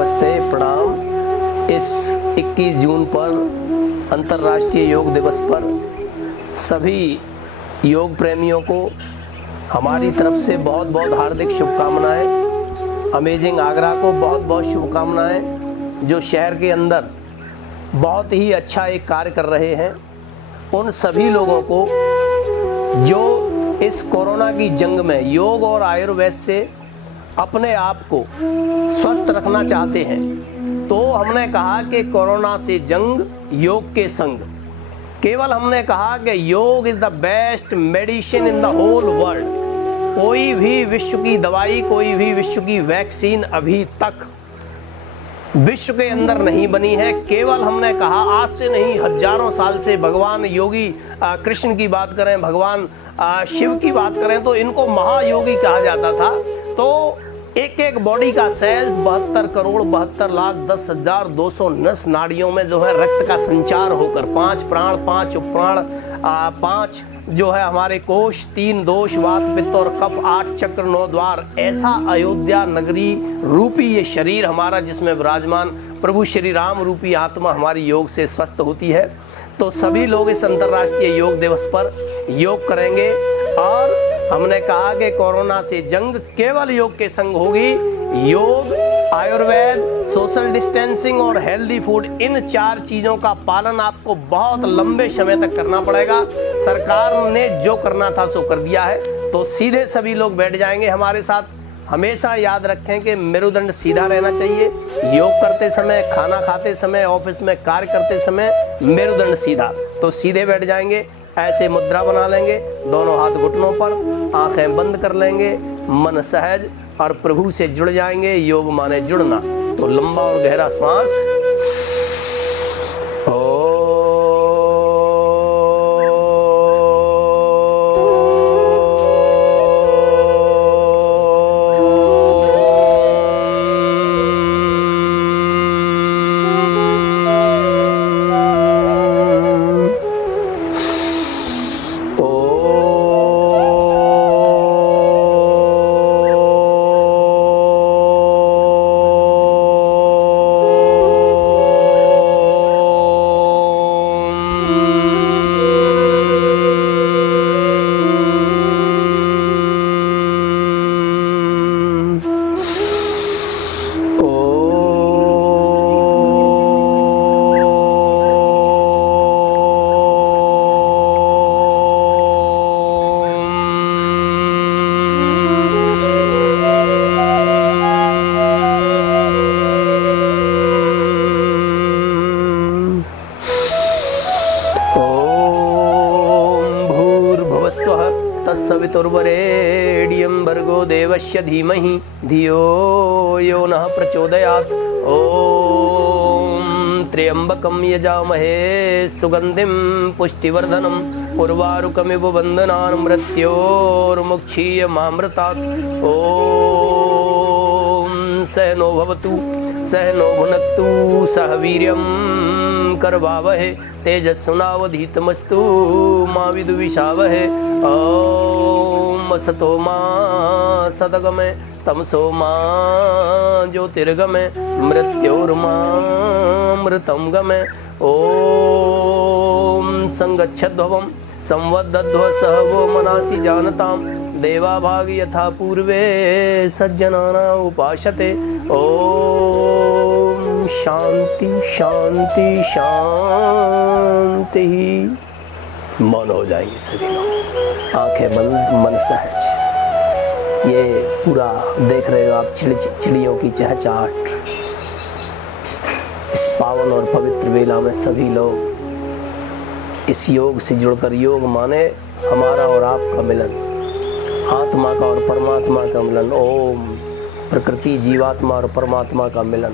नमस्ते प्रणाम। इस 21 जून पर अंतर्राष्ट्रीय योग दिवस पर सभी योग प्रेमियों को हमारी तरफ से बहुत बहुत हार्दिक शुभकामनाएं। अमेजिंग आगरा को बहुत बहुत शुभकामनाएं, जो शहर के अंदर बहुत ही अच्छा एक कार्य कर रहे हैं। उन सभी लोगों को जो इस कोरोना की जंग में योग और आयुर्वेद से अपने आप को स्वस्थ रखना चाहते हैं, तो हमने कहा कि कोरोना से जंग योग के संग। केवल हमने कहा कि yoga is the best medicine in the whole world. कोई भी विश्व की दवाई, कोई भी विश्व की वैक्सीन अभी तक विश्व के अंदर नहीं बनी है। केवल हमने कहा आज से नहीं, हजारों साल से भगवान योगी कृष्ण की बात करें, भगवान शिव की बात करें, तो इनको महायोगी कहा जाता था। तो एक एक बॉडी का सेल्स 72 करोड़ 72 लाख 10,219 नाड़ियों में जो है रक्त का संचार होकर 5 प्राण, 5 उपप्राण, 5 जो है हमारे कोश, 3 दोष वात पित्त और कफ, 8 चक्र 9 द्वार, ऐसा अयोध्या नगरी रूपी ये शरीर हमारा जिसमें विराजमान प्रभु श्री राम रूपी आत्मा हमारी योग से स्वस्थ होती है। तो सभी लोग इस अंतर्राष्ट्रीय योग दिवस पर योग करेंगे और हमने कहा कि कोरोना से जंग केवल योग के संग होगी। योग, आयुर्वेद, सोशल डिस्टेंसिंग और हेल्दी फूड, इन 4 चीज़ों का पालन आपको बहुत लंबे समय तक करना पड़ेगा। सरकार ने जो करना था सो कर दिया है, तो सीधे सभी लोग बैठ जाएंगे हमारे साथ। हमेशा याद रखें कि मेरुदंड सीधा रहना चाहिए। योग करते समय, खाना खाते समय, ऑफिस में कार्य करते समय मेरुदंड सीधा। तो सीधे बैठ जाएंगे, ऐसे मुद्रा बना लेंगे, दोनों हाथ घुटनों पर, आंखें बंद कर लेंगे, मन सहज और प्रभु से जुड़ जाएंगे। योग माने जुड़ना। तो लंबा और गहरा श्वास। तत्सवितुर्वरेण्यं भर्गो देवस्य धीमहि धियो यो नः प्रचोदयात्। ओम त्र्यंबकं यजामहे सुगंधिं पुष्टिवर्धनम् उर्वारुकमिव बन्धनान् मृत्योर्मुक्षीयमामृतात्। ओम सहनो भवतु सहनो भुनक्तु सह वीर्यं करवावहे तेजस्विनावधीतमस्तु मा विद्विषावहे। ओम असतो मा सदगमय तमसो मा ज्योतिर्गमय मृत्योर्मामृतं गमय। ओम संगच्छध्वं संवदध्व सह वो मनासि जानतां देवाभाग यथा पूर्वे सज्जनाना उपासते। ओम शांति शांति शांति। मौन हो जाएंगे सभी लोग, आंखें बंद, मन सहज। ये पूरा देख रहे हो आप चिड़ियों की चहचहाट। इस पावन और पवित्र वेला में सभी लोग इस योग से जुड़कर, योग माने हमारा और आपका मिलन, आत्मा का और परमात्मा का मिलन। ओम प्रकृति, जीवात्मा और परमात्मा का मिलन,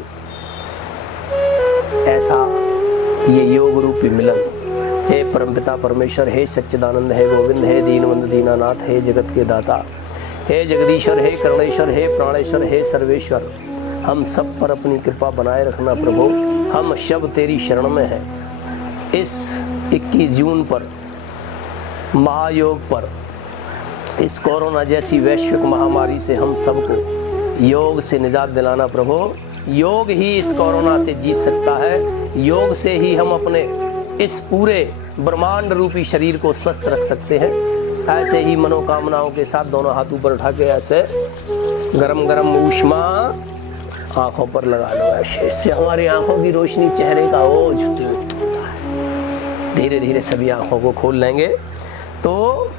ऐसा ये योग रूपी मिलन। हे परमपिता परमेश्वर, हे सच्चिदानंद, हे गोविंद, हे दीनबंध दीनानाथ, हे जगत के दाता, हे जगदीश्वर, हे करुणेश्वर, हे प्राणेश्वर, हे सर्वेश्वर, हम सब पर अपनी कृपा बनाए रखना प्रभु। हम शब तेरी शरण में हैं। इस 21 जून पर, महायोग पर, इस कोरोना जैसी वैश्विक महामारी से हम सबको योग से निजात दिलाना प्रभु। योग ही इस कोरोना से जीत सकता है। योग से ही हम अपने इस पूरे ब्रह्मांड रूपी शरीर को स्वस्थ रख सकते हैं। ऐसे ही मनोकामनाओं के साथ दोनों हाथ ऊपर उठा के ऐसे गरम गरम ऊष्मा आंखों पर लगा लो। ऐसे इससे हमारी आंखों की रोशनी चेहरे का ओझ होता है। धीरे धीरे सभी आंखों को खोल लेंगे। तो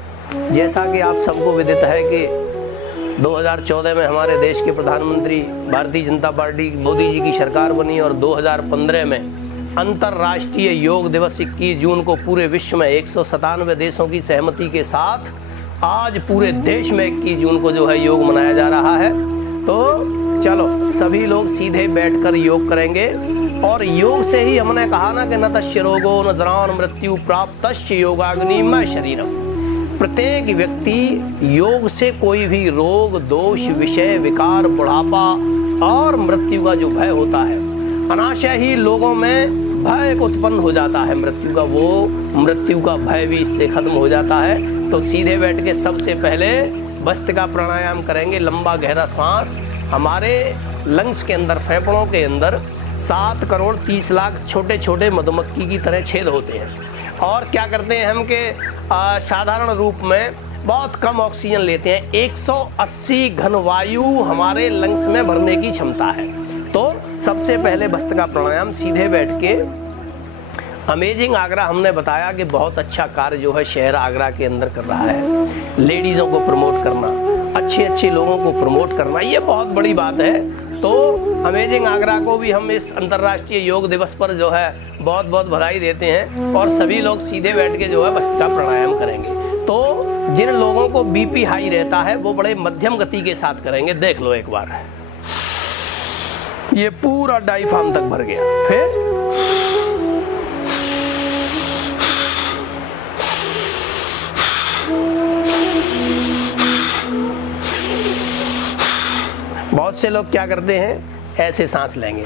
जैसा कि आप सबको विदित है कि 2014 में हमारे देश के प्रधानमंत्री भारतीय जनता पार्टी मोदी जी की सरकार बनी और 2015 में अंतर्राष्ट्रीय योग दिवस 21 जून को पूरे विश्व में 197 देशों की सहमति के साथ आज पूरे देश में 21 जून को जो है योग मनाया जा रहा है। तो चलो सभी लोग सीधे बैठकर योग करेंगे। और योग से ही हमने कहा ना कि न तस्य रोगो न जरान मृत्यु प्राप्तस्य योगाग्निमय शरीरम। प्रत्येक व्यक्ति योग से कोई भी रोग, दोष, विषय, विकार, बुढ़ापा और मृत्यु का जो भय होता है, अनाशय ही लोगों में भय उत्पन्न हो जाता है मृत्यु का, वो मृत्यु का भय भी इससे खत्म हो जाता है। तो सीधे बैठ के सबसे पहले भस्त्रिका प्राणायाम करेंगे। लंबा गहरा सांस। हमारे लंग्स के अंदर, फेफड़ों के अंदर 7 करोड़ 30 लाख छोटे छोटे मधुमक्खी की तरह छेद होते हैं। और क्या करते हैं हम के साधारण रूप में बहुत कम ऑक्सीजन लेते हैं। 180 घन वायु हमारे लंग्स में भरने की क्षमता है। तो सबसे पहले भस्त्रिका प्राणायाम सीधे बैठ के। अमेजिंग आगरा हमने बताया कि बहुत अच्छा कार्य जो है शहर आगरा के अंदर कर रहा है। लेडीज़ों को प्रमोट करना, अच्छे अच्छे लोगों को प्रमोट करना, ये बहुत बड़ी बात है। तो अमेजिंग आगरा को भी हम इस अंतर्राष्ट्रीय योग दिवस पर जो है बहुत बहुत बधाई देते हैं। और सभी लोग सीधे बैठ के जो है भस्त्रिका प्राणायाम करेंगे। तो जिन लोगों को बीपी हाई रहता है वो बड़े मध्यम गति के साथ करेंगे। देख लो एक बार, ये पूरा डायफ्राम तक भर गया। फिर बहुत से लोग क्या करते हैं, ऐसे सांस लेंगे,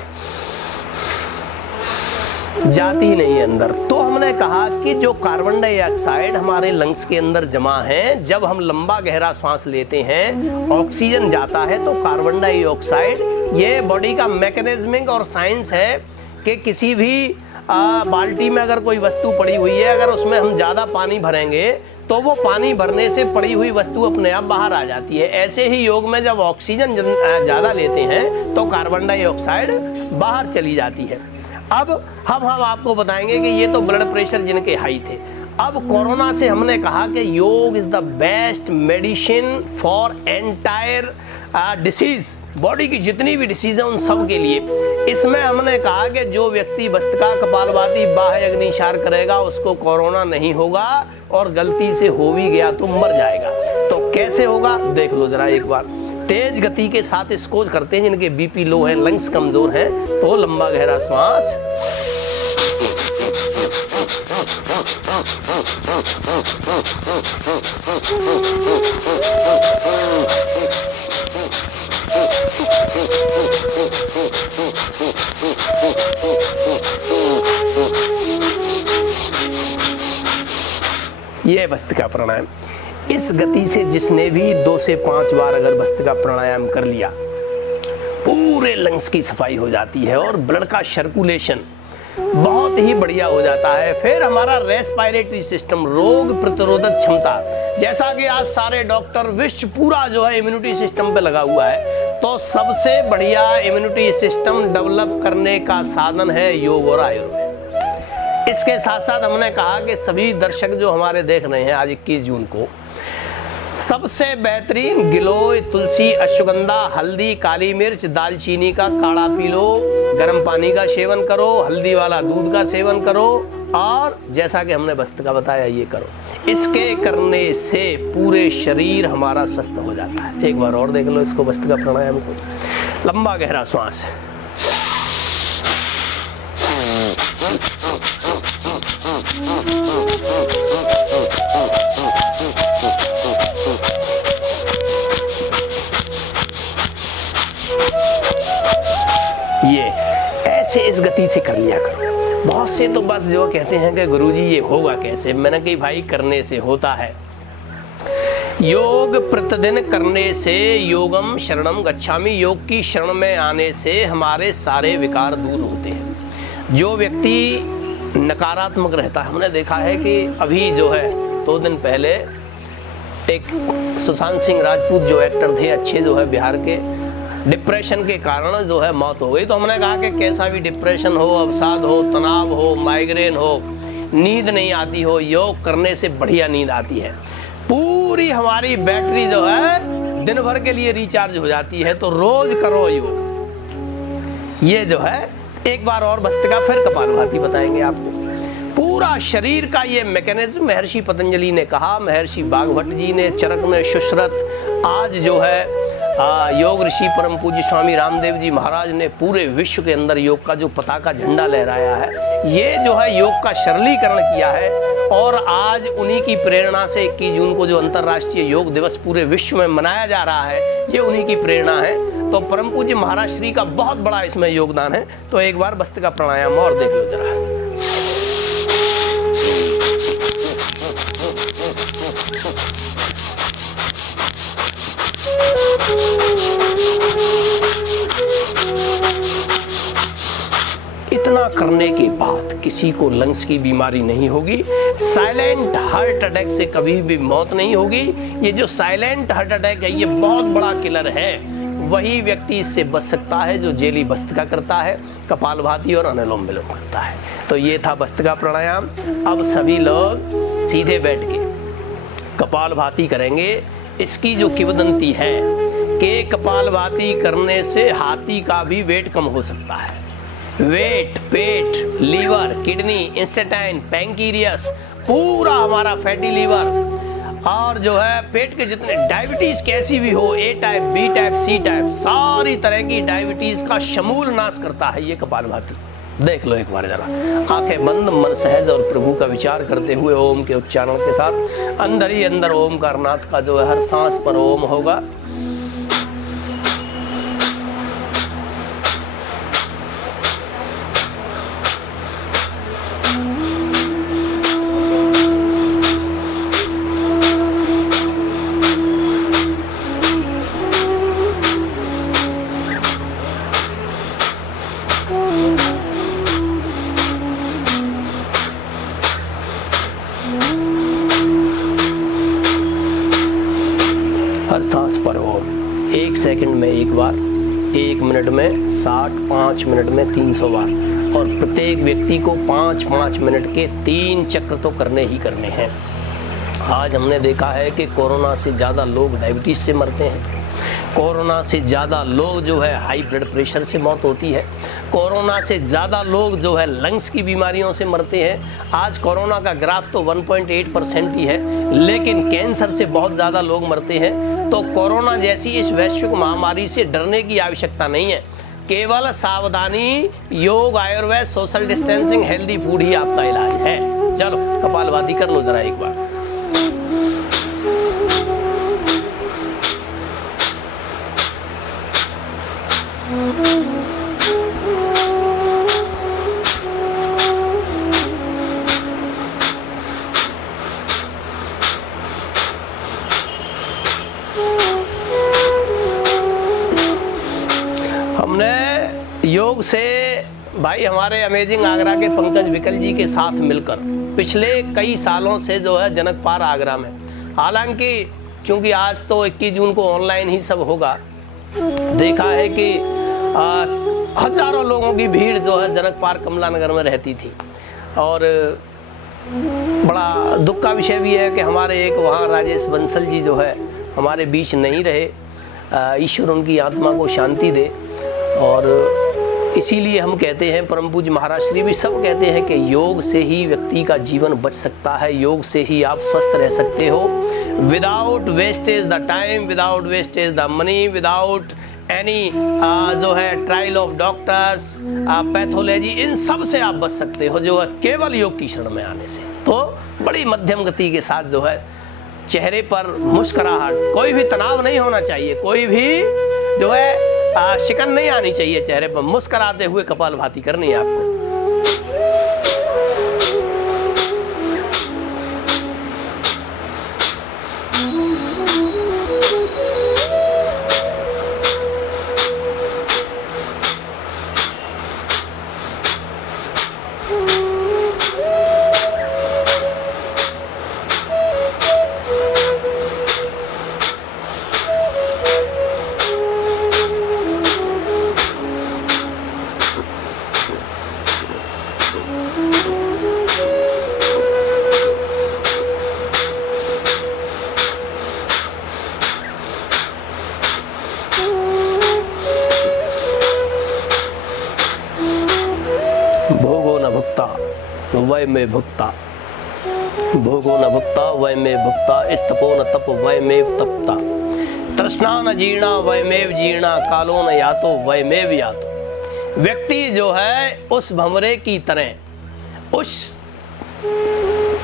जाती ही नहीं है अंदर। तो हमने कहा कि जो कार्बन डाइऑक्साइड हमारे लंग्स के अंदर जमा है, जब हम लंबा गहरा सांस लेते हैं ऑक्सीजन जाता है तो कार्बन डाइऑक्साइड, ये बॉडी का मैकेनिज्मिक और साइंस है कि किसी भी बाल्टी में अगर कोई वस्तु पड़ी हुई है, अगर उसमें हम ज़्यादा पानी भरेंगे तो वो पानी भरने से पड़ी हुई वस्तु अपने आप बाहर आ जाती है। ऐसे ही योग में जब ऑक्सीजन ज़्यादा लेते हैं तो कार्बन डाइऑक्साइड बाहर चली जाती है। अब हम आपको बताएंगे कि ये तो ब्लड प्रेशर जिनके हाई थे। अब कोरोना से हमने कहा कि योग is the best medicine for entire disease. Body की जितनी भी डिसीज है उन सब के लिए। इसमें हमने कहा कि जो व्यक्ति भस्त्रिका, कपालभाति, बाह्य अग्निशार करेगा उसको कोरोना नहीं होगा, और गलती से हो भी गया तो मर जाएगा। तो कैसे होगा देख लो जरा एक बार। तेज गति के साथ इसको करते हैं जिनके बीपी लो है, लंग्स कमजोर हैं। तो लंबा गहरा श्वास, ये भस्त्रिका प्राणायाम। इस गति से जिसने भी 2 से 5 बार अगर भस्त्रिका प्राणायाम कर लिया, पूरे लंग्स की सफाई हो जाती है और ब्लड का सर्कुलेशन बहुत ही बढ़िया हो जाता है। फिर हमारा रेस्पिरेटरी सिस्टम, रोग प्रतिरोधक क्षमता, जैसा कि आज सारे डॉक्टर विश्व पूरा जो है इम्यूनिटी सिस्टम पे लगा हुआ है, तो सबसे बढ़िया इम्यूनिटी सिस्टम डेवलप करने का साधन है योग और आयुर्वेद। इसके साथ साथ हमने कहा कि सभी दर्शक जो हमारे देख रहे हैं आज 21 जून को, सबसे बेहतरीन गिलोय, तुलसी, अश्वगंधा, हल्दी, काली मिर्च, दालचीनी का काढ़ा पी लो, गर्म पानी का सेवन करो, हल्दी वाला दूध का सेवन करो, और जैसा कि हमने भस्त्रिका बताया ये करो। इसके करने से पूरे शरीर हमारा स्वस्थ हो जाता है। एक बार और देख लो इसको, भस्त्रिका प्राणायाम को। लंबा गहरा श्वास, ये ऐसे इस गति से कर लिया करो। बहुत से तो बस जो कहते हैं कि गुरुजी ये होगा कैसे। मैंने कही भाई करने से होता है। योग प्रतिदिन करने से योगम शरणम गच्छामि, योग की शरण में आने से हमारे सारे विकार दूर होते हैं। जो व्यक्ति नकारात्मक रहता है, हमने देखा है कि अभी जो है 2 दिन पहले एक सुशांत सिंह राजपूत जो एक्टर थे अच्छे, जो है बिहार के, डिप्रेशन के कारण जो है मौत हो गई। तो हमने कहा कि कैसा भी डिप्रेशन हो, अवसाद हो, तनाव हो, माइग्रेन हो, नींद नहीं आती हो, योग करने से बढ़िया नींद आती है। पूरी हमारी बैटरी जो है दिन भर के लिए रिचार्ज हो जाती है। तो रोज करो योग। ये जो है एक बार और भस्त्रिका फिर कपालभाति बताएंगे आपको। पूरा शरीर का ये मैकेनिज्म महर्षि पतंजलि ने कहा, महर्षि बागभट्ट जी ने, चरक ने, सुश्रुत, आज जो है योग ऋषि परम पूज्य स्वामी रामदेव जी महाराज ने पूरे विश्व के अंदर योग का जो पताका झंडा लहराया है, ये जो है योग का सरलीकरण किया है। और आज उन्हीं की प्रेरणा से 21 जून को जो अंतर्राष्ट्रीय योग दिवस पूरे विश्व में मनाया जा रहा है, ये उन्हीं की प्रेरणा है। तो परम पूज्य महाराज श्री का बहुत बड़ा इसमें योगदान है। तो एक बार भस्त्रिका प्राणायाम और देख लो जरा। इतना करने के बाद किसी को लंग्स की बीमारी नहीं होगी, साइलेंट हार्ट अटैक से कभी भी मौत नहीं होगी। ये जो साइलेंट हार्ट अटैक है, ये बहुत बड़ा किलर है। वही व्यक्ति इससे बच सकता है जो जेली भस्त्रिका करता है, कपालभाति और अनुलोम विलोम करता है। तो ये था भस्त्रिका प्राणायाम। अब सभी लोग सीधे बैठ के कपालभाति करेंगे। इसकी जो किंवदंती है कि कपालभाति करने से हाथी का भी वेट कम हो सकता है। वेट, पेट, लीवर, किडनी, इंस्टेटाइन, पैंक्रियास, पूरा हमारा फैटी लीवर और जो है पेट के जितने डायबिटीज कैसी भी हो, A type, B type, C type, सारी तरह की डायबिटीज का समूल नाश करता है ये कपालभाति। देख लो एक बार जरा। आंखें बंद, मन सहज और प्रभु का विचार करते हुए ओम के उच्चारण के साथ अंदर ही अंदर ओमकारनाथ का जो है हर सांस पर ओम होगा। हर सांस पर ओम। 1 सेकंड में 1 बार, 1 मिनट में 60, 5 मिनट में 300 बार। और प्रत्येक व्यक्ति को 5-5 मिनट के 3 चक्र तो करने ही करने हैं। आज हमने देखा है कि कोरोना से ज़्यादा लोग डायबिटीज़ से मरते हैं। कोरोना से ज़्यादा लोग जो है हाई ब्लड प्रेशर से मौत होती है। कोरोना से ज़्यादा लोग जो है लंग्स की बीमारियों से मरते हैं। आज कोरोना का ग्राफ तो 1.8% ही है, लेकिन कैंसर से बहुत ज़्यादा लोग मरते हैं। तो कोरोना जैसी इस वैश्विक महामारी से डरने की आवश्यकता नहीं है। केवल सावधानी, yoga, Ayurveda, social distancing, healthy food ही आपका इलाज है। चलो कपालभाति कर लो जरा एक बार। हमने योग से भाई हमारे अमेजिंग आगरा के पंकज विकल जी के साथ मिलकर पिछले कई सालों से जो है जनक पार आगरा में, हालांकि क्योंकि आज तो 21 जून को ऑनलाइन ही सब होगा, देखा है कि हजारों लोगों की भीड़ जो है जनक पार कमला नगर में रहती थी। और बड़ा दुख का विषय भी है कि हमारे एक वहाँ राजेश बंसल जी जो है हमारे बीच नहीं रहे। ईश्वर उनकी आत्मा को शांति दे। और इसीलिए हम कहते हैं, परम पूज्य महाराज श्री भी सब कहते हैं कि योग से ही व्यक्ति का जीवन बच सकता है, योग से ही आप स्वस्थ रह सकते हो। Without wastage the time, without wastage the money, without any जो है ट्रायल ऑफ डॉक्टर्स, पैथोलॉजी, इन सब से आप बच सकते हो जो है केवल योग की शरण में आने से। तो बड़ी मध्यम गति के साथ जो है चेहरे पर मुस्कुराहट, कोई भी तनाव नहीं होना चाहिए, कोई भी जो है शिकन नहीं आनी चाहिए चेहरे पर, मुस्कुराते हुए कपालभाति करनी है आपको। भोगो न भुक्ता वै में भुक्ता, भोगो न भुक्ता वै में भुक्ता, स्तपो न तप वै में तपता, तृष्णा न जीर्णा वै में जीर्णा, कालो न यातो वै में यातो। व्यक्ति जो है उस भंवरे की तरह, उस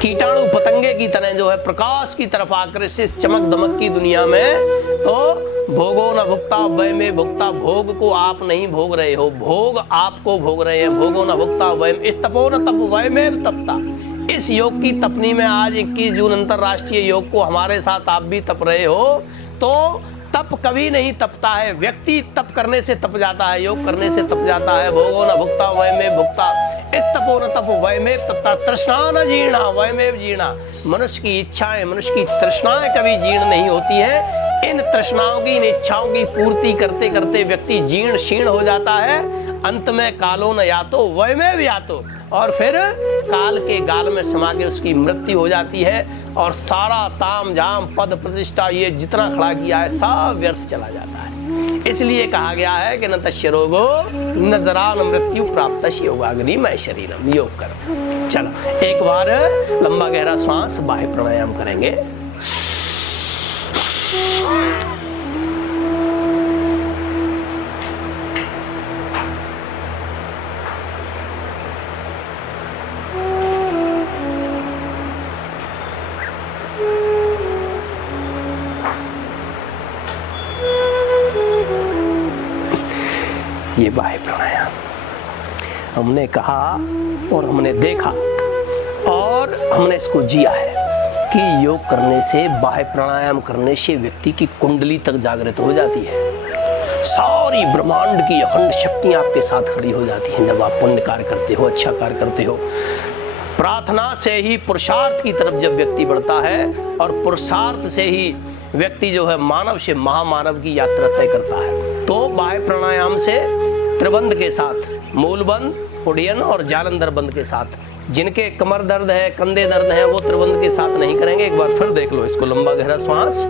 कीटाणु पतंगे की तरह जो है प्रकाश की तरफ आकर्षित चमक दमक की दुनिया में, तो भोगो न भुक्ता वै में भुक्ता, भोग को आप नहीं भोग रहे हो, भोग आपको भोग रहे हैं। भोगो न भुक्ता वै तपो न तप वै में तपता। इस योग की तपनी में आज 21 जून अंतर्राष्ट्रीय योग को हमारे साथ आप भी तप रहे हो। तो तप कभी नहीं तपता है, व्यक्ति तप करने से तप जाता है, योग करने से तप जाता है। भोगो न भुक्ता वै में भुक्ता, तपो न तप वै में तपता, तृष्णा न जीर्णा वै में जीर्णा। मनुष्य की इच्छाएं, मनुष्य की तृष्णाएं कभी जीर्ण नहीं होती है। इन तृष्णाओं की, इन इच्छाओं की पूर्ति करते करते व्यक्ति जीर्ण शीर्ण हो जाता है। अंत में कालो न यातो वै में यातो, और फिर काल के गाल में समा के उसकी मृत्यु हो जाती है, और सारा ताम झाम पद प्रतिष्ठा ये जितना खड़ा किया है सब व्यर्थ चला जाता है। इसलिए कहा गया है कि न तस्य रोगो न जरा न मृत्यु प्राप्त योगाग्निमय शरीरम। योग करो। चलो एक बार लंबा गहरा श्वास बाह्य प्राणायाम करेंगे। ये बाह्य प्राणायाम हमने कहा और हमने देखा और हमने इसको जिया है कि योग करने से, बाह्य प्राणायाम करने से व्यक्ति की कुंडली तक जागृत हो जाती है। सारी ब्रह्मांड की अखंड शक्तियां आपके साथ खड़ी हो जाती हैं जब आप पुण्य कार्य करते हो, अच्छा कार्य करते हो। प्रार्थना से ही पुरुषार्थ की तरफ जब व्यक्ति बढ़ता है, और पुरुषार्थ से ही व्यक्ति जो है मानव से महामानव की यात्रा तय करता है। तो बाह्य प्राणायाम से त्रिबंध के साथ, मूलबंध, उड्डयन और जालंधर बंध के साथ, जिनके कमर दर्द है, कंधे दर्द है, वो त्रिबंध के साथ नहीं करेंगे। एक बार फिर देख लो इसको, लंबा गहरा श्वास,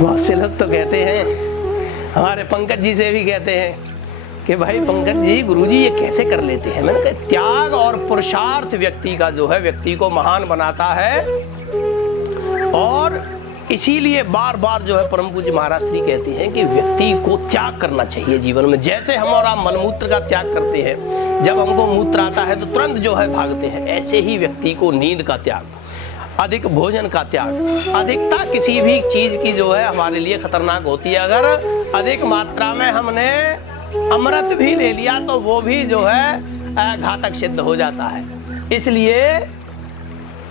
बहुत से लोग तो कहते हैं, हमारे पंकज जी से भी कहते हैं कि भाई पंकज जी, गुरुजी ये कैसे कर लेते हैं। मैंने कहा त्याग और पुरुषार्थ व्यक्ति का जो है, व्यक्ति को महान बनाता है। और इसीलिए बार बार जो है परम पूज्य महाराज श्री कहते हैं कि व्यक्ति को त्याग करना चाहिए जीवन में। जैसे हम और आप मलमूत्र का त्याग करते हैं, जब हमको मूत्र आता है तो तुरंत जो है भागते हैं, ऐसे ही व्यक्ति को नींद का त्याग, अधिक भोजन का त्याग, अधिकता किसी भी चीज की जो है हमारे लिए खतरनाक होती है। अगर अधिक मात्रा में हमने अमृत भी ले लिया तो वो भी जो है घातक सिद्ध हो जाता है। इसलिए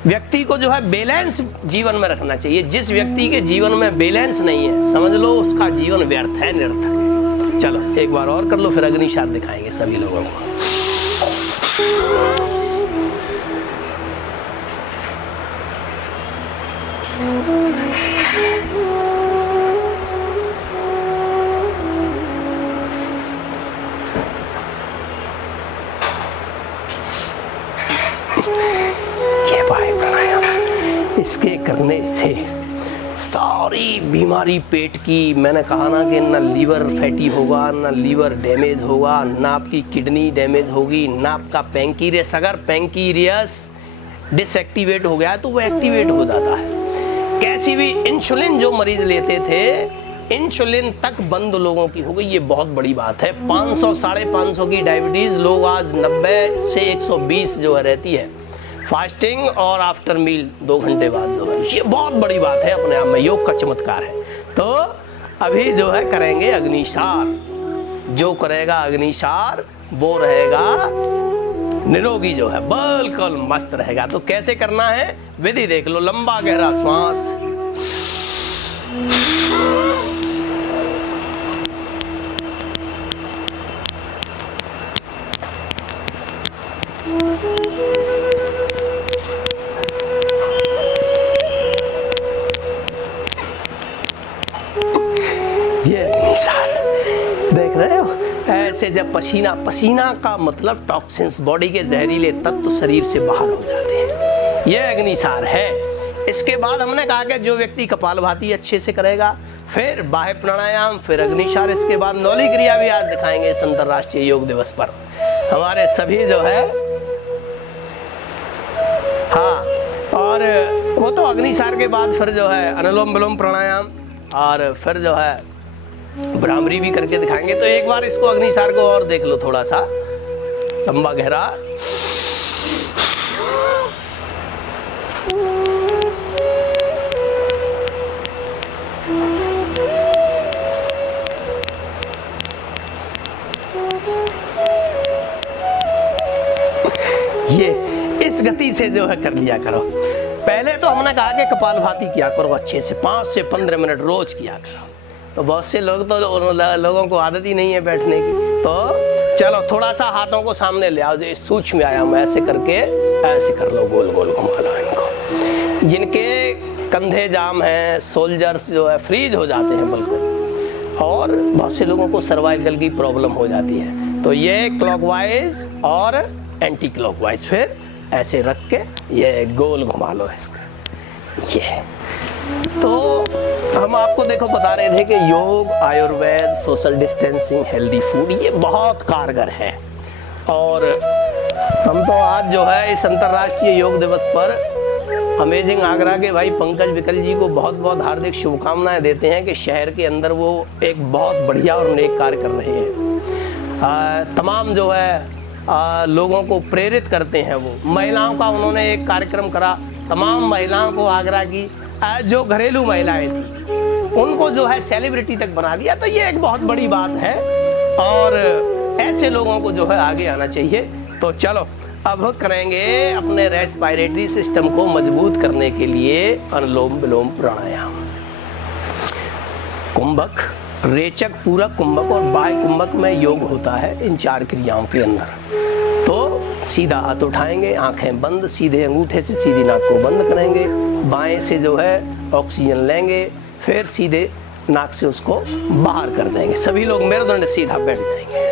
व्यक्ति को जो है बैलेंस जीवन में रखना चाहिए। जिस व्यक्ति के जीवन में बैलेंस नहीं है, समझ लो उसका जीवन व्यर्थ है, निरर्थक है। चलो एक बार और कर लो, फिर अग्निशात दिखाएंगे सभी लोगों को। ये बाह्य प्राणायाम, इसके करने से सारी बीमारी पेट की, मैंने कहा ना कि ना लीवर फैटी होगा, ना लीवर डैमेज होगा, ना आपकी किडनी डैमेज होगी, ना आपका पैंक्रियास, अगर पैंक्रियास डिसएक्टिवेट हो गया है तो वो एक्टिवेट हो जाता है। कैसी भी इंसुलिन जो मरीज लेते थे, इंसुलिन तक बंद लोगों की हो गई, ये बहुत बड़ी बात है। 500 550 की डायबिटीज लोग आज 90 से 120 जो है रहती है, फास्टिंग और आफ्टर मील 2 घंटे बाद जो है, ये बहुत बड़ी बात है अपने आप में, योग का चमत्कार है। तो अभी जो है करेंगे अग्निसार। जो करेगा अग्निसार वो रहेगा निरोगी, जो है बिल्कुल मस्त रहेगा। तो कैसे करना है विधि देख लो। लंबा गहरा श्वास, ये अग्निसार रहे हो? ऐसे जब पसीना, पसीना का मतलब टॉक्सिन्स, बॉडी के जहरीले तत्व शरीर से बाहर हो जाते हैं। यह अग्निसार है। इसके बाद हमने कहा कि जो व्यक्ति कपालभाति अच्छे से करेगा, फिर बाह्य प्राणायाम, फिर अग्निसार, इसके बाद नौली क्रिया भी आज दिखाएंगे इस अंतर्राष्ट्रीय योग दिवस पर। हमारे सभी जो है, हाँ, और वो तो अग्निसार के बाद फिर जो है अनुलोम विलोम प्राणायाम, और फिर जो है भ्रामरी भी करके दिखाएंगे। तो एक बार इसको अग्निसार को और देख लो, थोड़ा सा लंबा गहरा। ये इस गति से जो है कर लिया करो। पहले तो हमने कहा कि कपालभाति किया करो अच्छे से, 5 से 15 मिनट रोज किया करो। तो बहुत से लोग तो लोगों को आदत ही नहीं है बैठने की। तो चलो थोड़ा सा हाथों को सामने ले आओ, जो सूक्ष्म आयाम ऐसे करके ऐसे कर लो, गोल गोल घुमा लो इनको। जिनके कंधे जाम हैं, सोल्जर्स जो है फ्रीज हो जाते हैं बिल्कुल, और बहुत से लोगों को सर्वाइकल की प्रॉब्लम हो जाती है। तो ये क्लॉकवाइज और एंटी क्लॉकवाइज, फिर ऐसे रख के ये गोल घुमा लो इसको। ये तो हम आपको देखो बता रहे थे कि योग, Ayurveda, social distancing, healthy food, ये बहुत कारगर है। और हम तो आज जो है इस अंतर्राष्ट्रीय योग दिवस पर अमेजिंग आगरा के भाई पंकज विकल जी को बहुत बहुत हार्दिक शुभकामनाएं देते हैं कि शहर के अंदर वो एक बहुत बढ़िया और नेक कार्य कर रहे हैं। तमाम जो है लोगों को प्रेरित करते हैं। वो महिलाओं का उन्होंने एक कार्यक्रम करा, तमाम महिलाओं को, आगरा की जो घरेलू महिलाएं थी उनको जो है सेलिब्रिटी तक बना दिया। तो ये एक बहुत बड़ी बात है, और ऐसे लोगों को जो है आगे आना चाहिए। तो चलो अब करेंगे अपने रेस्पिरेटरी सिस्टम को मजबूत करने के लिए अनुलोम विलोम प्राणायाम। कुंभक, रेचक, पूरक कुंभक और बाह्य कुंभक में योग होता है इन 4 क्रियाओं के अंदर। तो सीधा हाथ उठाएंगे, आंखें बंद, सीधे अंगूठे से सीधी नाक को बंद करेंगे, बाएं से जो है ऑक्सीजन लेंगे, फिर सीधे नाक से उसको बाहर कर देंगे। सभी लोग मेरुदंड सीधा बैठ जाएंगे।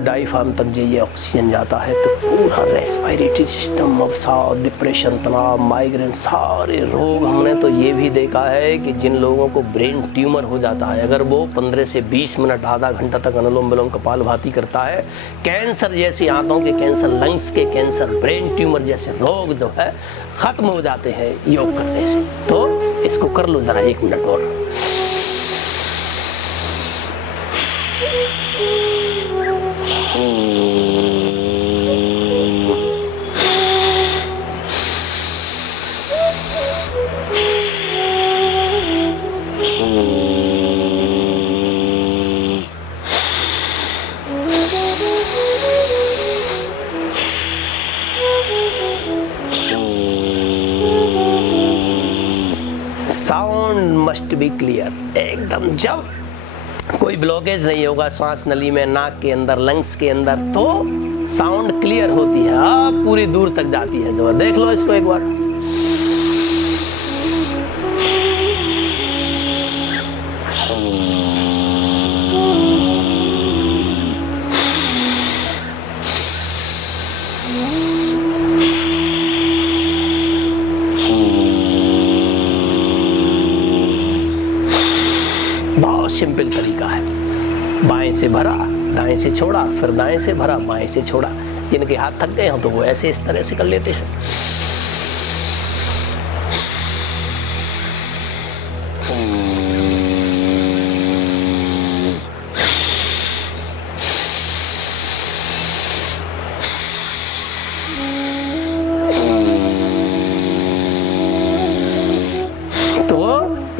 डायफ्राम तक जो ये ऑक्सीजन जाता है तो पूरा रेस्पिरेटरी सिस्टम, अवसाद, डिप्रेशन, तनाव, माइग्रेन, सारे रोग। हमने तो ये भी देखा है कि जिन लोगों को ब्रेन ट्यूमर हो जाता है, अगर वो 15 से 20 मिनट, आधा घंटा तक अनुलोम विलोम कपालभाति करता है, कैंसर जैसे, आंतों के कैंसर, लंग्स के कैंसर, ब्रेन ट्यूमर जैसे रोग जो है खत्म हो जाते हैं योग करने से। तो इसको कर लो जरा 1 मिनट और। साउंड मस्ट बी क्लियर एकदम। जब कोई ब्लॉकेज नहीं होगा श्वास नली में, नाक के अंदर, लंग्स के अंदर, तो साउंड क्लियर होती है, अब पूरी दूर तक जाती है। जो देख लो इसको एक बार। बहुत सिंपल तरीका है। बाएं से भरा, दाएं से छोड़ा, फिर दाएं से भरा, बाएं से छोड़ा। जिनके हाथ थक गए हो तो वो ऐसे इस तरह से कर लेते हैं।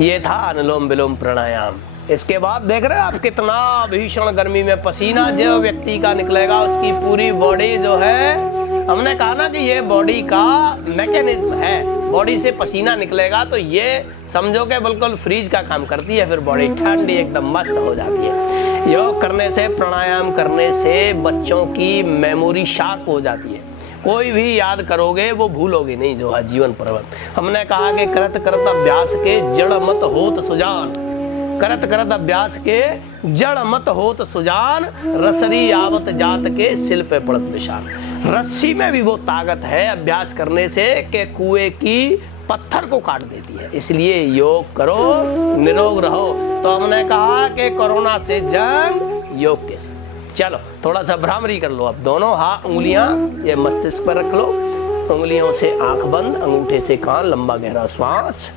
ये था अनुलोम विलोम प्राणायाम। इसके बाद देख रहे हैं आप कितना भीषण गर्मी में पसीना जो व्यक्ति का निकलेगा, उसकी पूरी बॉडी जो है, हमने कहा ना कि ये बॉडी का मैकेनिज्म है, बॉडी से पसीना निकलेगा तो ये समझो कि बिल्कुल फ्रीज का काम करती है, फिर बॉडी ठंडी एकदम मस्त हो जाती है। योग करने से, प्राणायाम करने से बच्चों की मेमोरी शार्प हो जाती है, कोई भी याद करोगे वो भूलोगे नहीं जो है जीवन पर्वत। हमने कहा कि करत करत अभ्यास के जड़ मत होत सुजान, करत करत अभ्यास के जड़ मत होत सुजान, रसरी आवत जात के सिल पे पड़त निशान। रस्सी में भी वो ताकत है अभ्यास करने से कि कुएं की पत्थर को काट देती है। इसलिए योग करो, निरोग रहो। तो हमने कहा कि कोरोना से जंग योग के साथ। चलो थोड़ा सा भ्रामरी कर लो। अब दोनों हाथ उंगलियां ये मस्तिष्क पर रख लो, उंगलियों से आंख बंद, अंगूठे से कान, लंबा गहरा श्वास।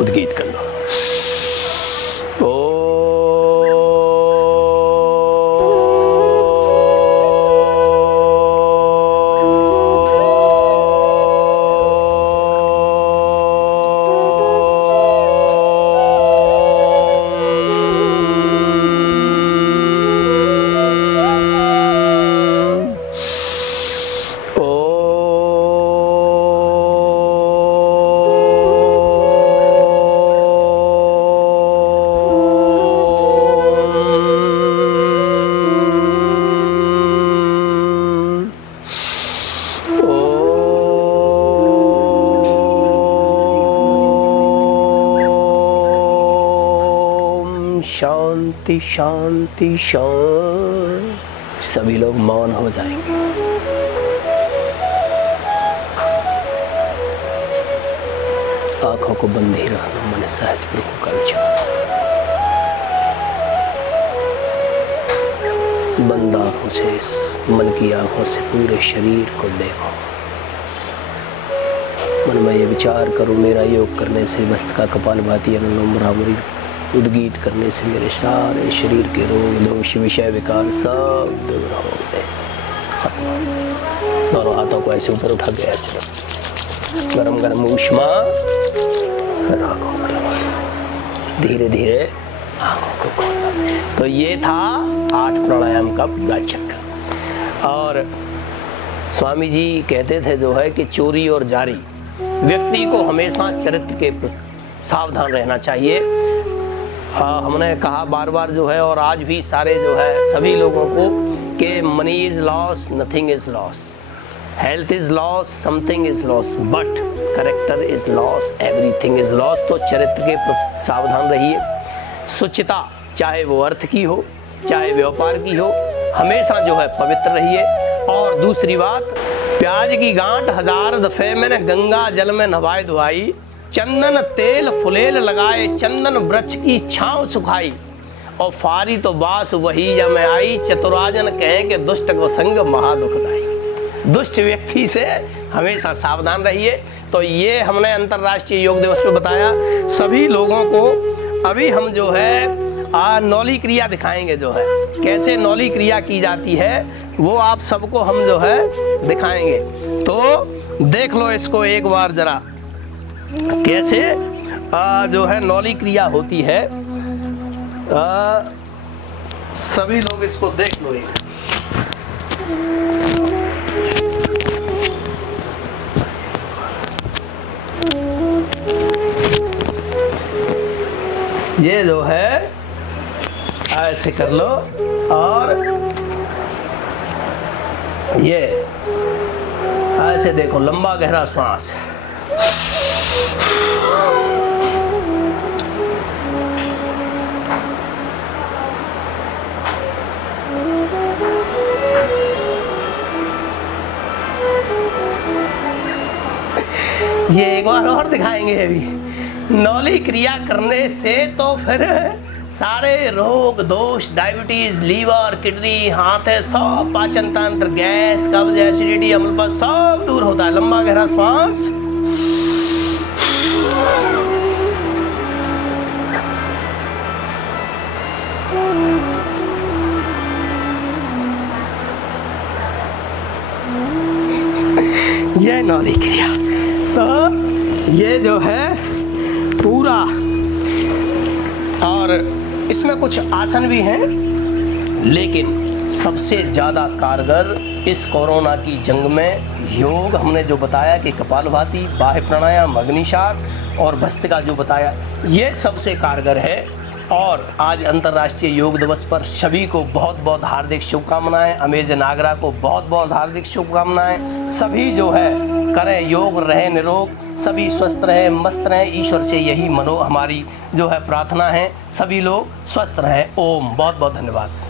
उद्गीत कर लो। शांति शांति शांति। सभी लोग मौन हो जाएंगे। आंखों को बंद ही रखना, मन सहज प्रभु का विचार। बंद आंखों से, मन की आंखों से पूरे शरीर को देखो। मन में ये विचार करो, मेरा योग करने से मस्तका कपालभाति अनुलोम भ्रामरी उद्गीत करने से मेरे सारे शरीर के रोग दोष विषय विकार सब दूर हो गए, खत्म। दोनों हाथों को ऐसे ऊपर उठा के ऐसे रखो, गरम गरम ऊष्मा आंखों पर, धीरे धीरे आंखों को खोलना। तो ये था 8 प्राणायाम का पूरा चक्र। और स्वामी जी कहते थे जो है कि चोरी और जारी, व्यक्ति को हमेशा चरित्र के सावधान रहना चाहिए। हमने कहा बार बार जो है, और आज भी सारे जो है सभी लोगों को, कि money is loss, nothing is loss, health is loss, something is loss, but character is loss, everything is loss. तो चरित्र के सावधान रहिए। शुचिता, चाहे वो अर्थ की हो चाहे व्यापार की हो, हमेशा जो है पवित्र रहिए। और दूसरी बात, प्याज की गांठ 1000 दफे मैंने गंगा जल में नवाए धुआई, चंदन तेल फुलेल लगाए, चंदन वृक्ष की छांव सुखाई, और फारी तो बास वही जब मैं आई, चतुराजन कहें कि दुष्ट को संग महा दुखदाई। दुष्ट व्यक्ति से हमेशा सावधान रहिए। तो ये हमने अंतर्राष्ट्रीय योग दिवस पे बताया सभी लोगों को। अभी हम जो है नौली क्रिया दिखाएंगे, जो है कैसे नौली क्रिया की जाती है वो आप सबको हम जो है दिखाएंगे। तो देख लो इसको एक बार जरा, कैसे जो है नौली क्रिया होती है। सभी लोग इसको देख लो। ये जो है ऐसे कर लो और ये ऐसे देखो, लंबा गहरा श्वास। ये एक बार और दिखाएंगे अभी। नौली क्रिया करने से तो फिर सारे रोग दोष, डायबिटीज, लीवर, किडनी, हाथ है, सब पाचन तंत्र, गैस, कब्ज, एसिडिटी, अम्लपन सब दूर होता है। लंबा गहरा श्वास। ये नौली क्रिया। तो ये जो है पूरा, और इसमें कुछ आसन भी हैं, लेकिन सबसे ज़्यादा कारगर इस कोरोना की जंग में योग हमने जो बताया कि कपालभाति, बाह्य प्राणायाम, अग्निशात और भस्त्रिका जो बताया, ये सबसे कारगर है। और आज अंतर्राष्ट्रीय योग दिवस पर सभी को बहुत बहुत हार्दिक शुभकामनाएं। अमेज़न आगरा को बहुत बहुत हार्दिक शुभकामनाएं। सभी जो है करें योग, रहे निरोग, सभी स्वस्थ रहे, मस्त रहे। ईश्वर से यही हमारी जो है प्रार्थना है, सभी लोग स्वस्थ रहें। ओम। बहुत बहुत धन्यवाद।